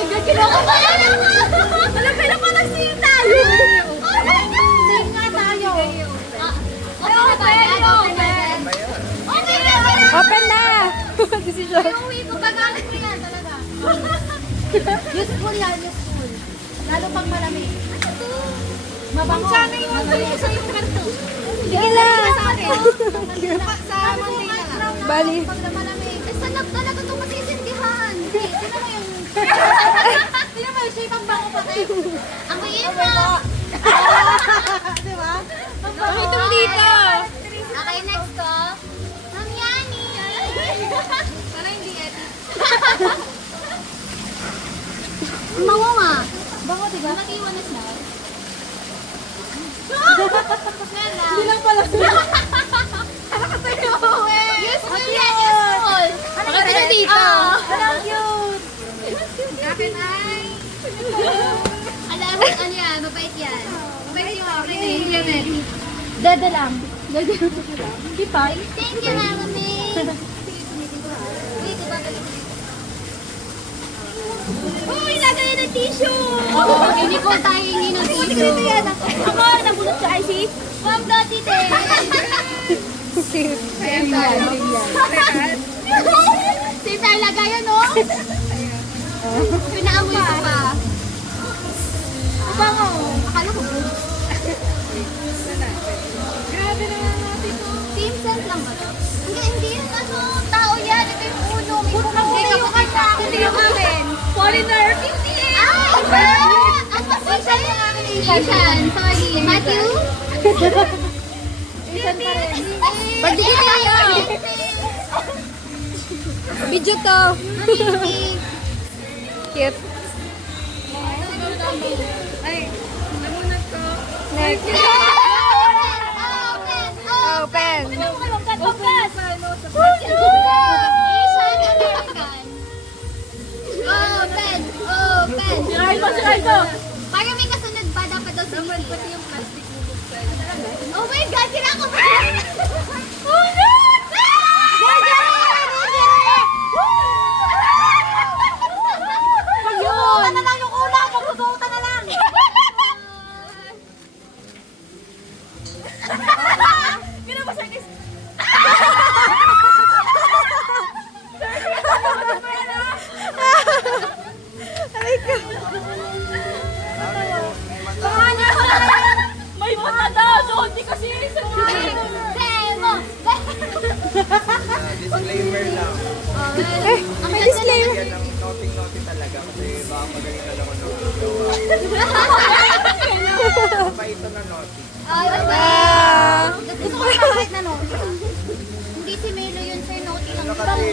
my God, kinakabayan ako! Alam ka na pa nag-sing tayo! Oh my God! Sing nga tayo! Okay na ba yan? Okay na yan? Okay na yan! Open na! Decision. Uwi ko, pag-alit mo yan talaga. Useful yan, useful. Lalo pang malamig. Ano to? Mabango. Sana yung ano yung sa yung kanto. Sige na! Sa akin. Sa Mandela lang. Bali. Pag na malamig. Eh, sanap talaga ito masisindihan. Sino mo yung... Sino mo yung shape ang bango pa kayo? Ang mayin mo. Diba? Bakit yung dito? Okay, next ko. Ang Yani. Sana hindi yan. Ang bango nga. Bango, diba? Nag-iwan na siya. Hindi lang pala siya. Ano ka sa'yo? Useful yan, useful. Bakit ka dito? Ang cute. Akin ay... Alam mo, ano yan? Mabait yan. Mabait yan. Dede lang. Di pa? Thank you, Mami. Wait, diba talaga? Uy, lagay ng tissue! Oo, hindi ko tayo hingi ng tissue. Ako, nabulot sa IC. Ma'am, dati din. Same yan. Si talaga yun, no? Pinaamoy ko pa. Bango. Akala ko. Grabe naman natin to. Team sense lang ba? Hindi yan ano, tao yan. Ito yung ulo. May kumakain ka. Hindi yung akin. Foreigner. 58. Ay, iba! Ang pasensya yung akin. Asian. Sorry. Matthew? Asian pa rin. Pagdikit tayo. Video to. Cute. Ay, namunag ko. Next. Open. Open! Asian American. Open! Open! Siray ko. Parang may kasunod ba? Dapat daw sa pati yung plastic mo buksan. Oh my God! Kinakabahan! Oh no! Magsusuotan na lang yung ulam! Magsusuotan na lang! Pinapasagis! Aray ko. May mata daw! So, hindi kasi sa Demo! Disclaimer lang. May disclaimer. Yan ang naughty talaga kasi baka magaling na lang ako ng gawa. Pa ito na naughty. Gusto ko kahit na naughty. Hindi si Melo yun, sir. Naughty lang. Ano kasi,